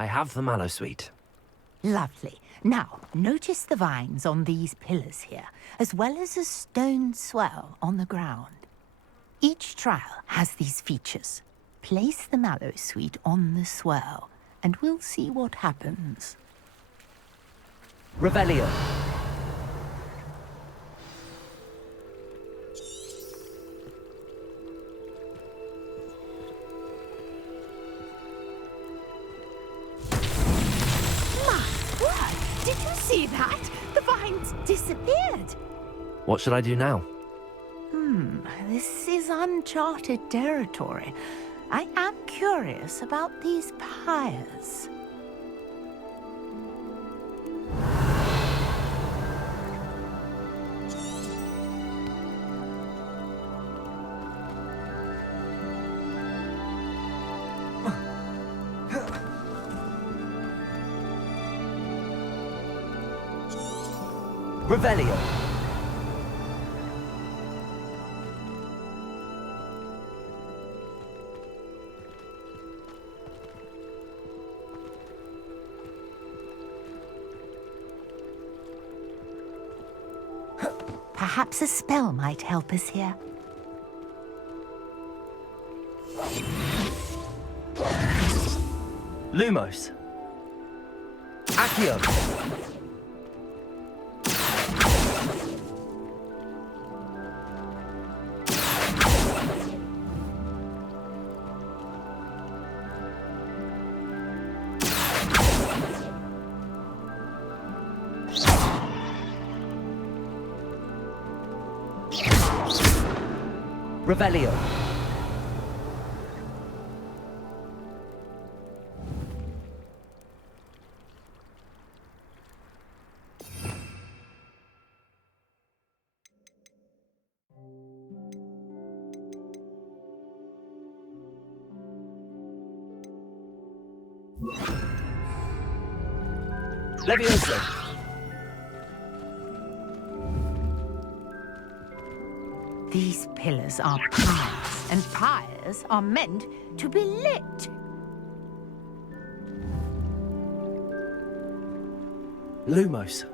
I have the mallow sweet. Lovely. Now, notice the vines on these pillars here, as well as a stone swell on the ground. Each trial has these features. Place the mallow sweet on the swell, and we'll see what happens. Revelio. Did you see that? The vines disappeared. What should I do now? This is uncharted territory. I am curious about these pyres. Revelio. Perhaps a spell might help us here. Lumos. Accio. Revelio. Levioso. These pillars are pyres, and pyres are meant to be lit. Lumos.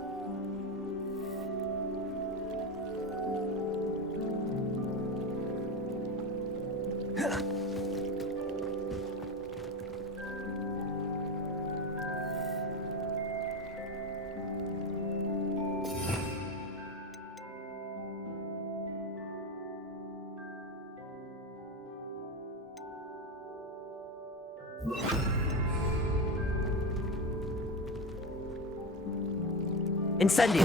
Incendio.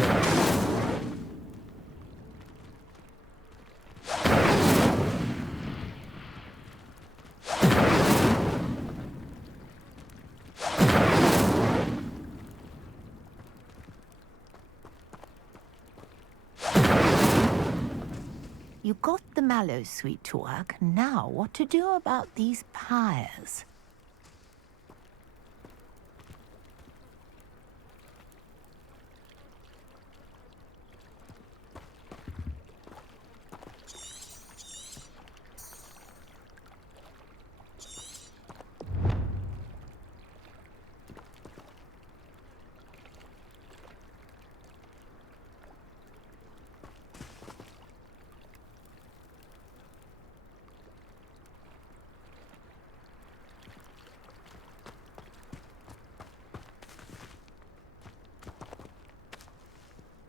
You got the mallow sweet to work. Now, what to do about these pyres?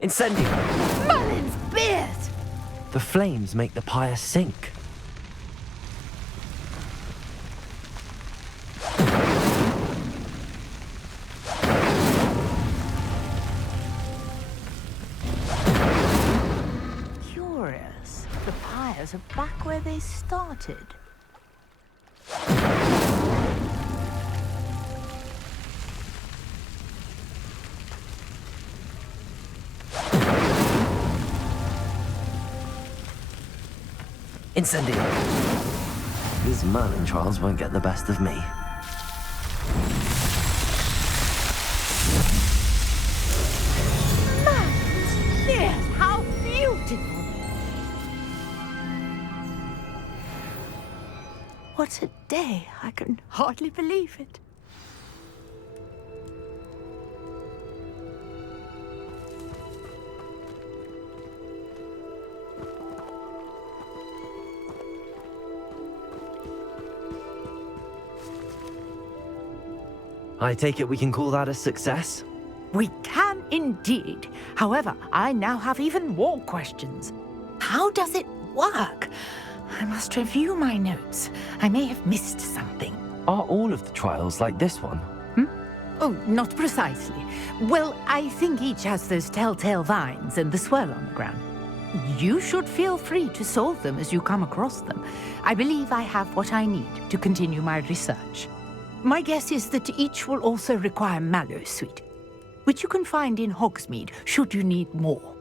Incendio. Merlin's beard! The flames make the pyre sink. Curious. The pyres are back where they started. Incendio. These Merlin trials won't get the best of me. Merlin's beard! How beautiful! What a day! I can hardly believe it. I take it we can call that a success? We can indeed. However, I now have even more questions. How does it work? I must review my notes. I may have missed something. Are all of the trials like this one? Oh, not precisely. Well, I think each has those telltale vines and the swirl on the ground. You should feel free to solve them as you come across them. I believe I have what I need to continue my research. My guess is that each will also require mallow sweet, which you can find in Hogsmeade should you need more.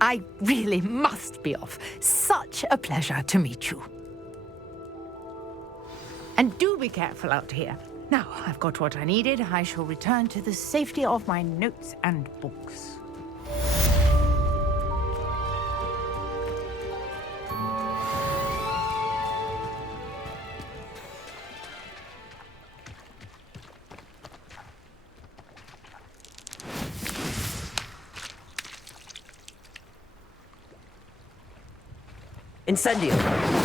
I really must be off. Such a pleasure to meet you. And do be careful out here. Now, I've got what I needed. I shall return to the safety of my notes and books. Incendio!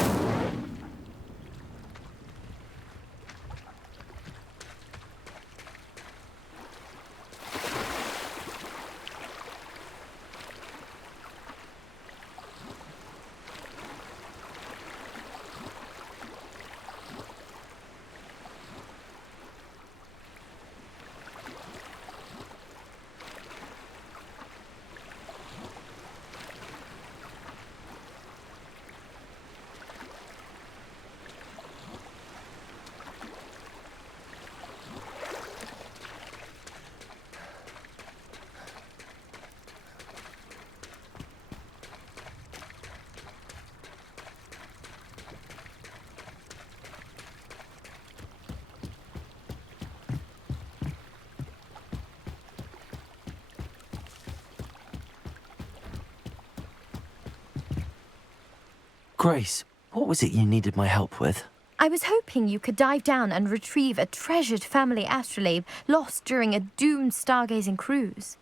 Grace, what was it you needed my help with? I was hoping you could dive down and retrieve a treasured family astrolabe lost during a doomed stargazing cruise.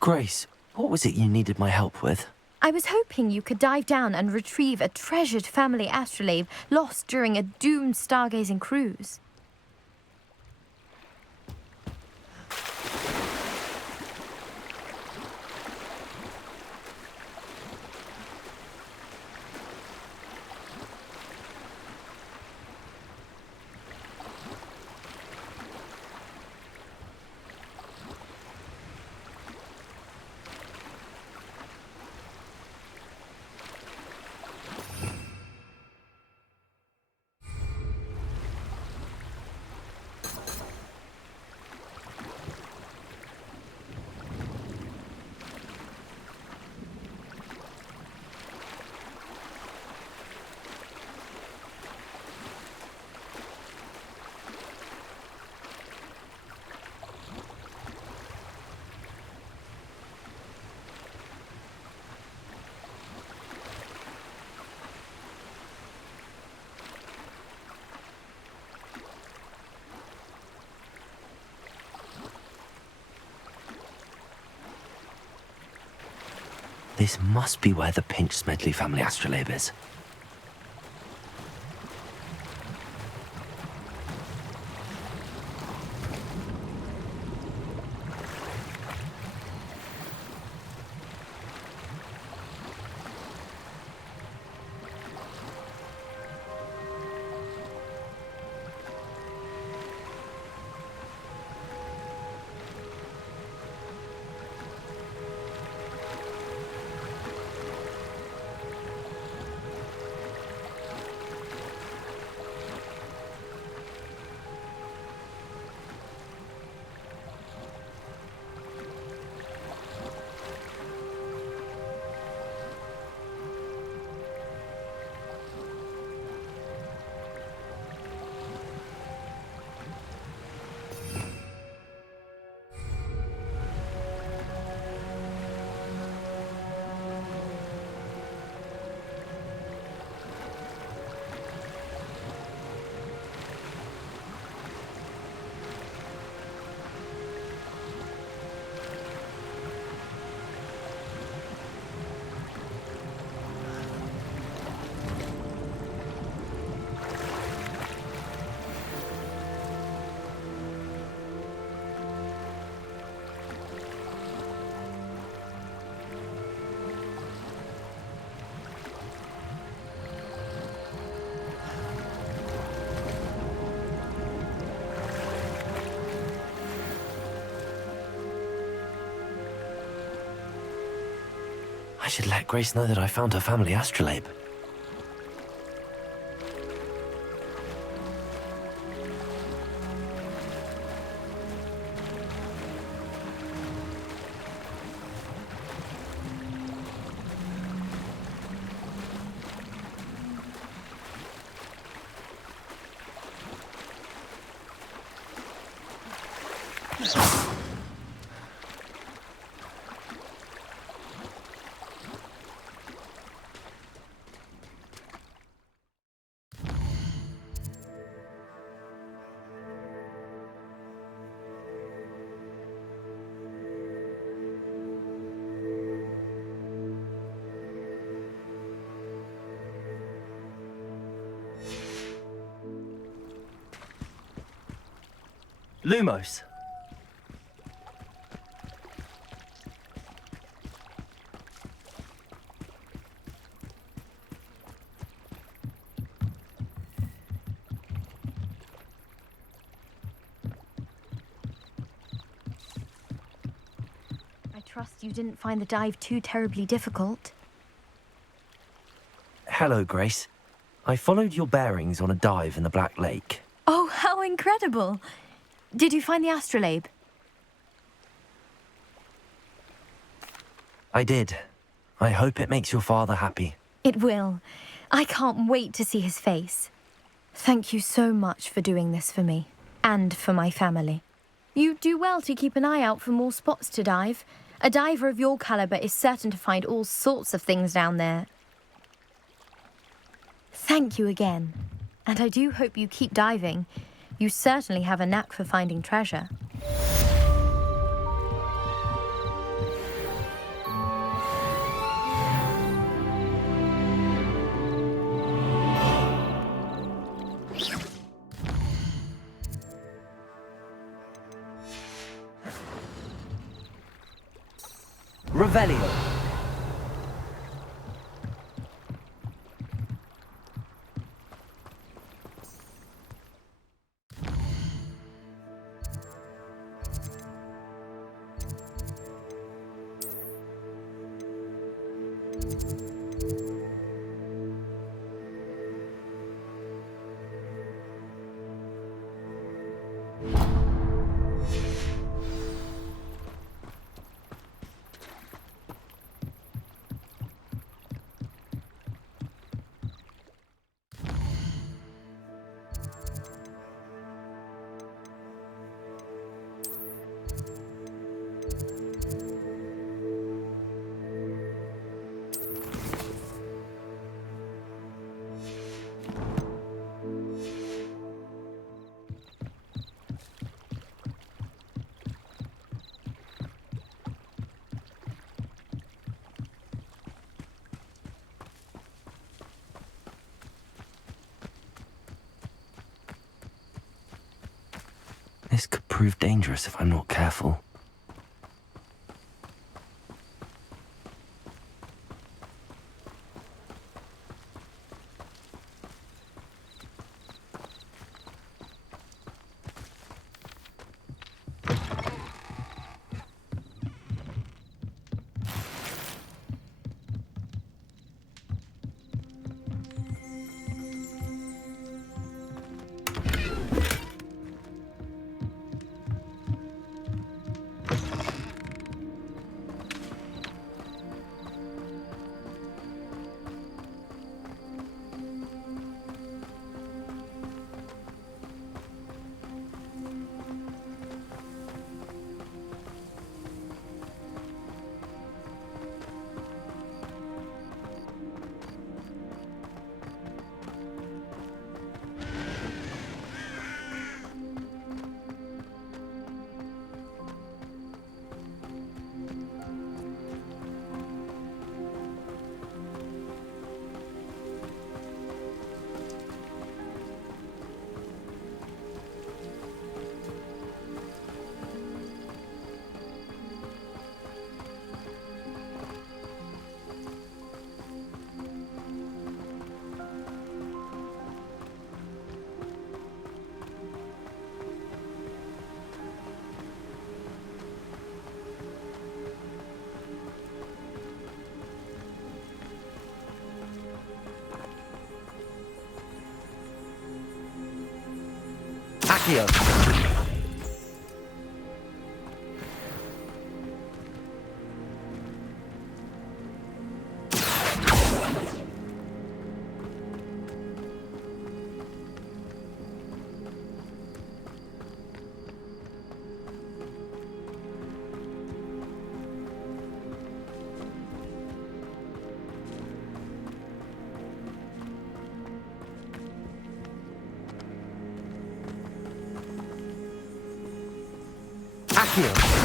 Grace, what was it you needed my help with? I was hoping you could dive down and retrieve a treasured family astrolabe lost during a doomed stargazing cruise. This must be where the Pinch Smedley family astrolabe is. I should let Grace know that I found her family astrolabe. Lumos. I trust you didn't find the dive too terribly difficult. Hello, Grace. I followed your bearings on a dive in the Black Lake. Oh, how incredible! Did you find the astrolabe? I did. I hope it makes your father happy. It will. I can't wait to see his face. Thank you so much for doing this for me, and for my family. You do well to keep an eye out for more spots to dive. A diver of your caliber is certain to find all sorts of things down there. Thank you again, and I do hope you keep diving. You certainly have a knack for finding treasure. Revelio. This could prove dangerous if I'm not careful. Accio! Accio!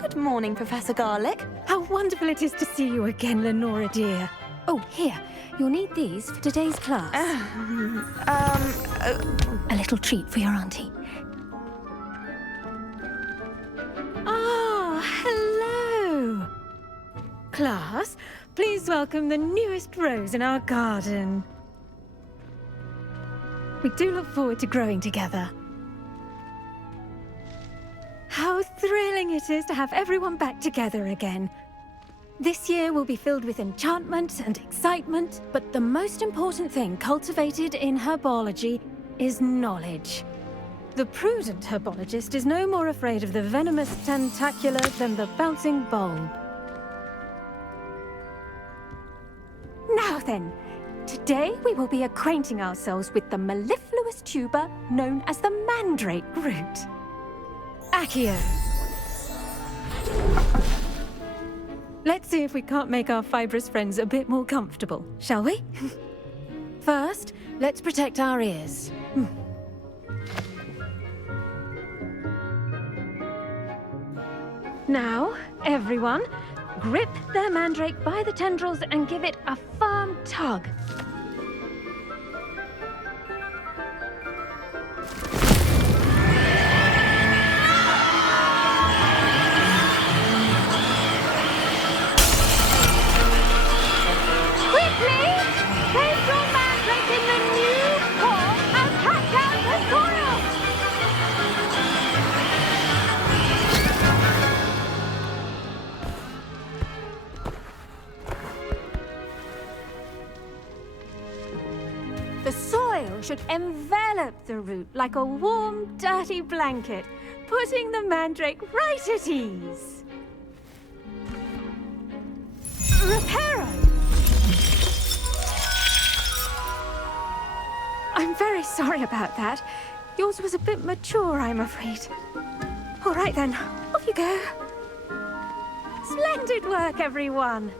Good morning, Professor Garlic. How wonderful it is to see you again, Lenora dear. Oh, here. You'll need these for today's class. A little treat for your auntie. Ah, hello. Class, please welcome the newest rose in our garden. We do look forward to growing together. How thrilling it is to have everyone back together again. This year will be filled with enchantment and excitement, but the most important thing cultivated in herbology is knowledge. The prudent herbologist is no more afraid of the venomous tentacula than the bouncing bulb. Now then, today we will be acquainting ourselves with the mellifluous tuber known as the mandrake root. Accio. Let's see if we can't make our fibrous friends a bit more comfortable, shall we? First, let's protect our ears. Now, everyone, grip their mandrake by the tendrils and give it a firm tug. The soil should envelop the root like a warm, dirty blanket, putting the mandrake right at ease. Reparo! I'm very sorry about that. Yours was a bit mature, I'm afraid. All right then, off you go. Splendid work, everyone.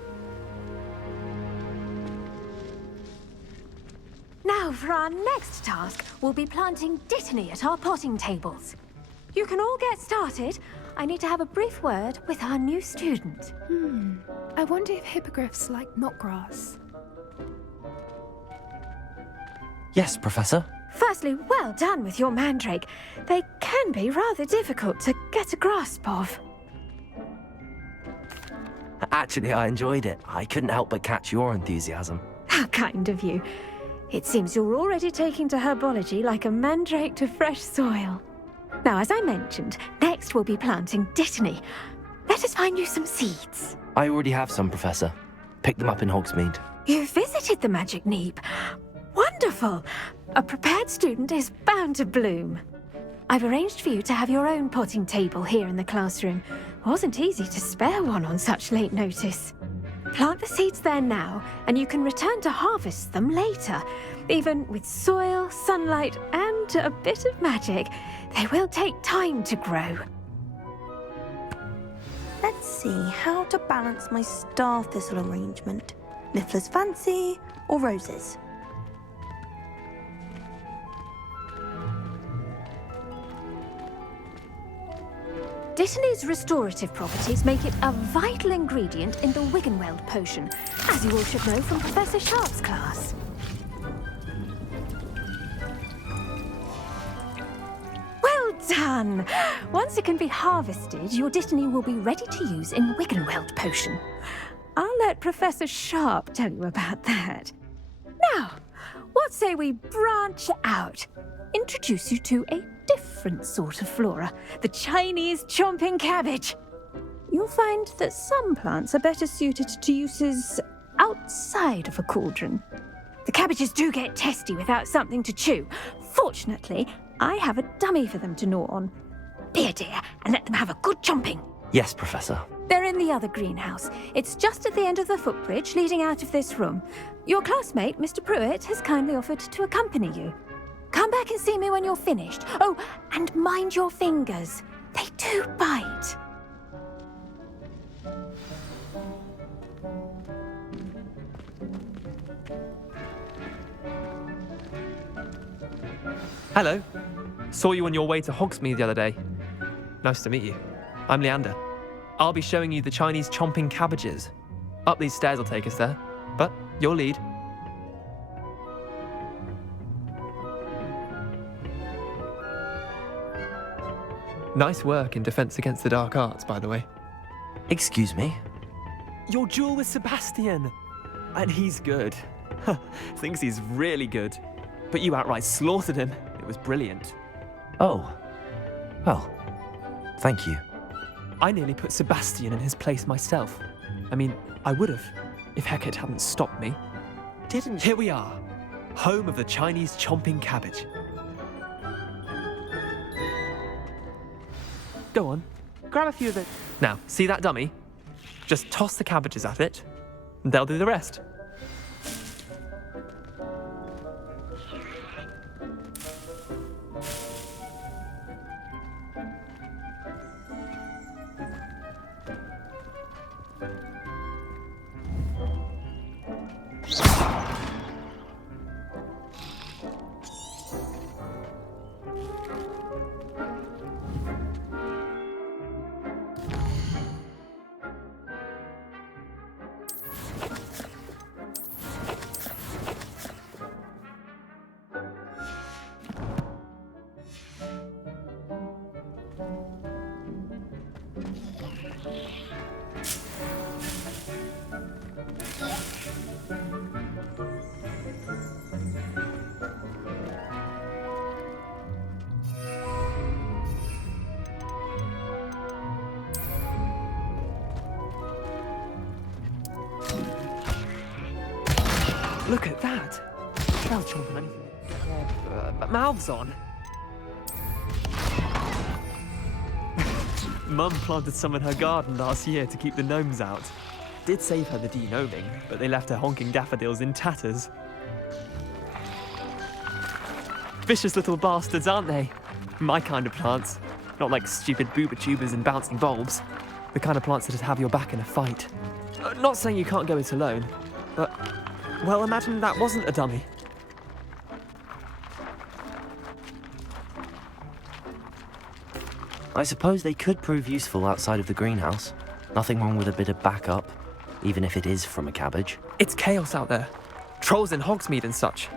Now, for our next task, we'll be planting dittany at our potting tables. You can all get started. I need to have a brief word with our new student. I wonder if hippogriffs like knotgrass. Yes, Professor. Firstly, well done with your mandrake. They can be rather difficult to get a grasp of. Actually, I enjoyed it. I couldn't help but catch your enthusiasm. How kind of you. It seems you're already taking to herbology like a mandrake to fresh soil. Now, as I mentioned, next we'll be planting dittany. Let us find you some seeds. I already have some, Professor. Picked them up in Hogsmeade. You visited the Magic Neep. Wonderful! A prepared student is bound to bloom. I've arranged for you to have your own potting table here in the classroom. Wasn't easy to spare one on such late notice. Plant the seeds there now, and you can return to harvest them later. Even with soil, sunlight, and a bit of magic, they will take time to grow. Let's see how to balance my star thistle arrangement. Niffler's fancy or roses? Dittany's restorative properties make it a vital ingredient in the Wiggenweld potion, as you all should know from Professor Sharp's class. Well done! Once it can be harvested, your dittany will be ready to use in Wiggenweld potion. I'll let Professor Sharp tell you about that. Now, what say we branch out? Introduce you to a different sort of flora, the Chinese chomping cabbage. You'll find that some plants are better suited to uses outside of a cauldron. The cabbages do get testy without something to chew. Fortunately, I have a dummy for them to gnaw on. Be a dear and let them have a good chomping. Yes, Professor. They're in the other greenhouse. It's just at the end of the footbridge leading out of this room. Your classmate, Mr. Pruitt, has kindly offered to accompany you. Come back and see me when you're finished. Oh, and mind your fingers. They do bite. Hello. Saw you on your way to Hogsmeade the other day. Nice to meet you. I'm Leander. I'll be showing you the Chinese chomping cabbages. Up these stairs will take us there, but your lead. Nice work in Defense Against the Dark Arts, by the way. Excuse me? Your duel with Sebastian! And he's good. Thinks he's really good. But you outright slaughtered him. It was brilliant. Oh. Well, thank you. I nearly put Sebastian in his place myself. I mean, I would have, if Hecate hadn't stopped me. Didn't... Here we are. Home of the Chinese chomping cabbage. Go on, grab a few of the... Now, see that dummy? Just toss the cabbages at it, and they'll do the rest. Look at that. spell chomp on anything with their mouths on. Mum planted some in her garden last year to keep the gnomes out. Did save her the de-gnoming, but they left her honking daffodils in tatters. Vicious little bastards, aren't they? My kind of plants. Not like stupid booba tubers and bouncing bulbs. The kind of plants that'd have your back in a fight. Not saying you can't go it alone, but, well, imagine that wasn't a dummy. I suppose they could prove useful outside of the greenhouse. Nothing wrong with a bit of backup, even if it is from a cabbage. It's chaos out there. Trolls in Hogsmeade and such.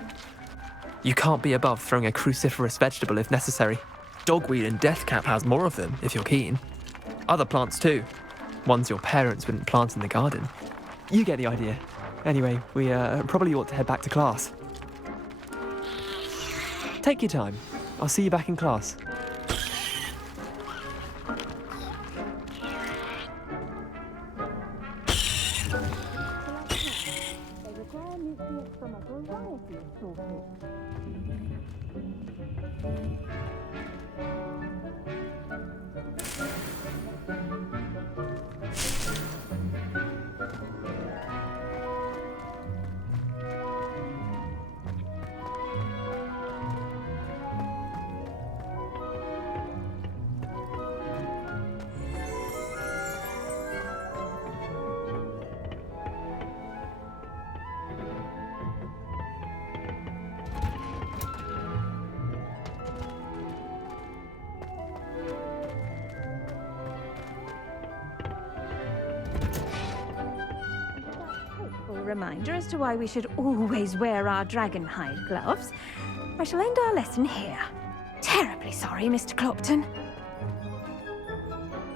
You can't be above throwing a cruciferous vegetable if necessary. Dogweed and deathcap has more of them, if you're keen. Other plants too. Ones your parents wouldn't plant in the garden. You get the idea. Anyway, we probably ought to head back to class. Take your time. I'll see you back in class. Reminder as to why we should always wear our dragon hide gloves. I shall end our lesson here. Terribly sorry, Mr. Clopton.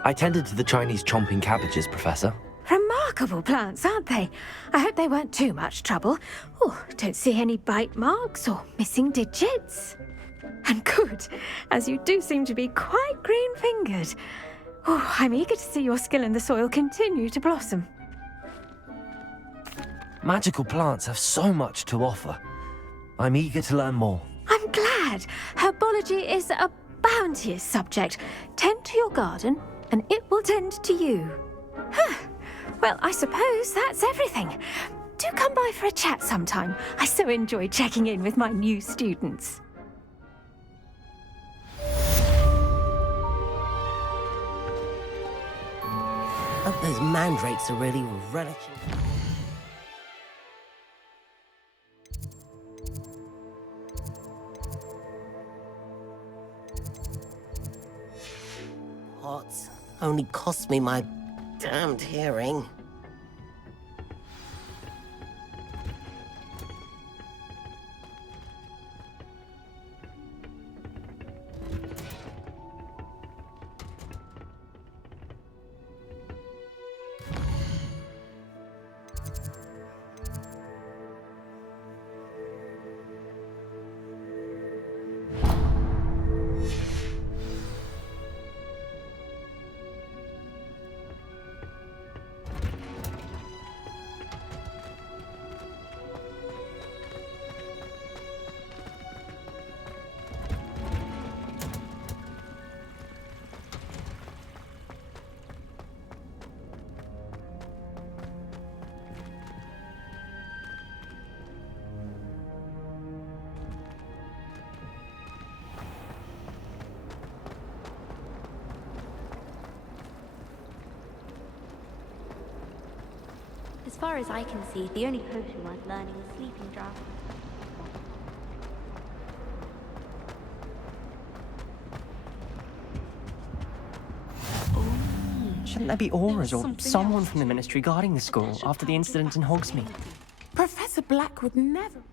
I tended to the Chinese chomping cabbages, Professor. Remarkable plants, aren't they? I hope they weren't too much trouble. Oh, don't see any bite marks or missing digits. And good, as you do seem to be quite green-fingered. Oh, I'm eager to see your skill in the soil continue to blossom. Magical plants have so much to offer. I'm eager to learn more. I'm glad. Herbology is a bounteous subject. Tend to your garden, and it will tend to you. Huh. Well, I suppose that's everything. Do come by for a chat sometime. I so enjoy checking in with my new students. Hope those mandrakes are really relishing. Pots only cost me my damned hearing. As far as I can see, the only potion worth learning is Sleeping Draught. Shouldn't there be auras or someone from the Ministry guarding the school after the incident in Hogsmeade? Professor Black would never.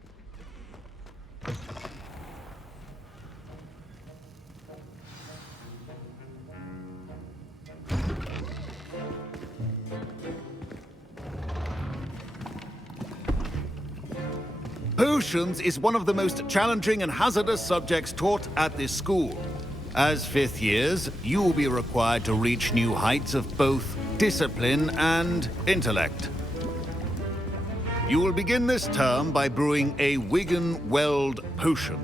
Potions is one of the most challenging and hazardous subjects taught at this school. As fifth years, you will be required to reach new heights of both discipline and intellect. You will begin this term by brewing a Wigan Weld potion.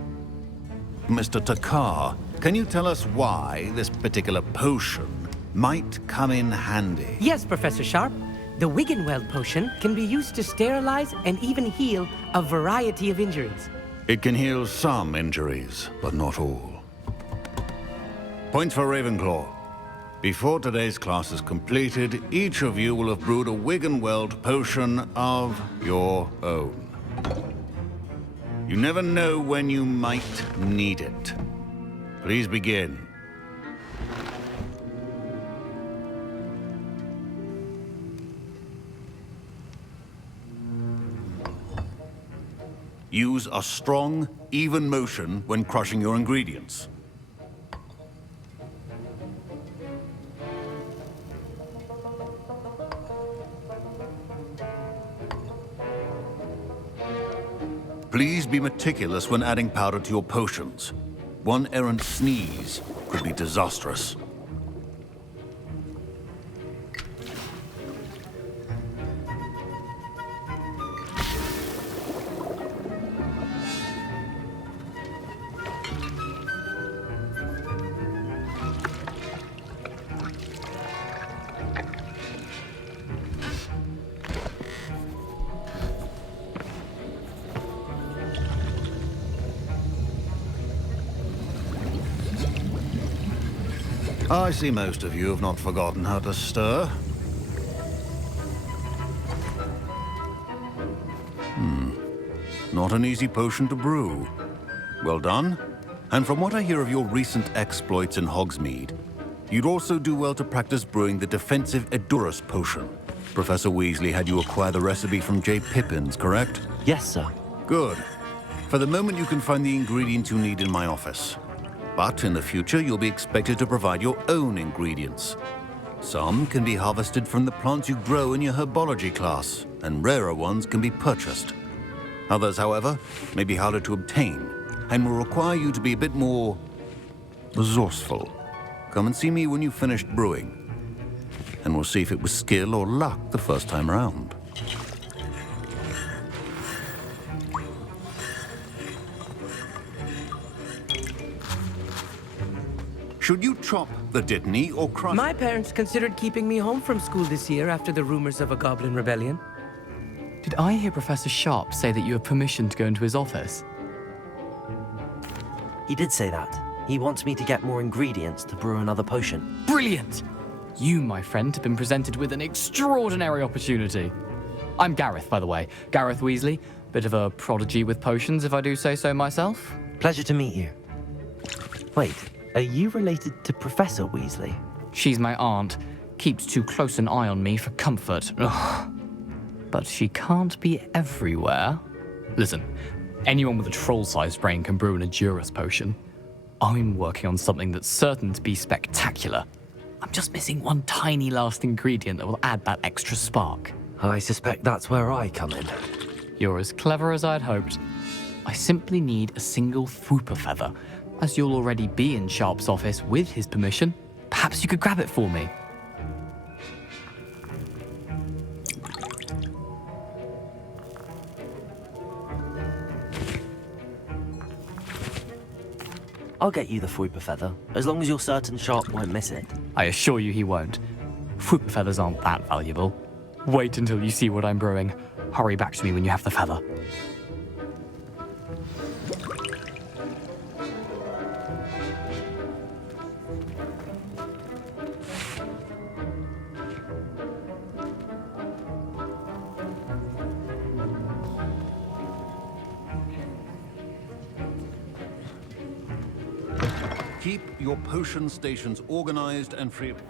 Mr. Takar, can you tell us why this particular potion might come in handy? Yes, Professor Sharp. The Wiggenweld potion can be used to sterilize and even heal a variety of injuries. It can heal some injuries, but not all. Points for Ravenclaw. Before today's class is completed, each of you will have brewed a Wiggenweld potion of your own. You never know when you might need it. Please begin. Use a strong, even motion when crushing your ingredients. Please be meticulous when adding powder to your potions. One errant sneeze could be disastrous. I see most of you have not forgotten how to stir. Not an easy potion to brew. Well done. And from what I hear of your recent exploits in Hogsmeade, you'd also do well to practice brewing the defensive Edurus potion. Professor Weasley had you acquire the recipe from J. Pippin's, correct? Yes, sir. Good. For the moment, you can find the ingredients you need in my office. But in the future, you'll be expected to provide your own ingredients. Some can be harvested from the plants you grow in your herbology class, and rarer ones can be purchased. Others, however, may be harder to obtain, and will require you to be a bit more resourceful. Come and see me when you've finished brewing, and we'll see if it was skill or luck the first time around. Should you chop the Dittany or crush... My parents considered keeping me home from school this year after the rumors of a goblin rebellion. Did I hear Professor Sharp say that you have permission to go into his office? He did say that. He wants me to get more ingredients to brew another potion. Brilliant! You, my friend, have been presented with an extraordinary opportunity. I'm Gareth, by the way. Gareth Weasley. Bit of a prodigy with potions, if I do say so myself. Pleasure to meet you. Wait, are you related to Professor Weasley? She's my aunt. Keeps too close an eye on me for comfort. Ugh. But she can't be everywhere. Listen, anyone with a troll-sized brain can brew an Edurus potion. I'm working on something that's certain to be spectacular. I'm just missing one tiny last ingredient that will add that extra spark. I suspect that's where I come in. You're as clever as I'd hoped. I simply need a single Fwooper feather. As you'll already be in Sharp's office with his permission, perhaps you could grab it for me. I'll get you the Fwooper feather, as long as you're certain Sharp won't miss it. I assure you he won't. Fwooper feathers aren't that valuable. Wait until you see what I'm brewing. Hurry back to me when you have the feather. Keep your potion stations organized and free of...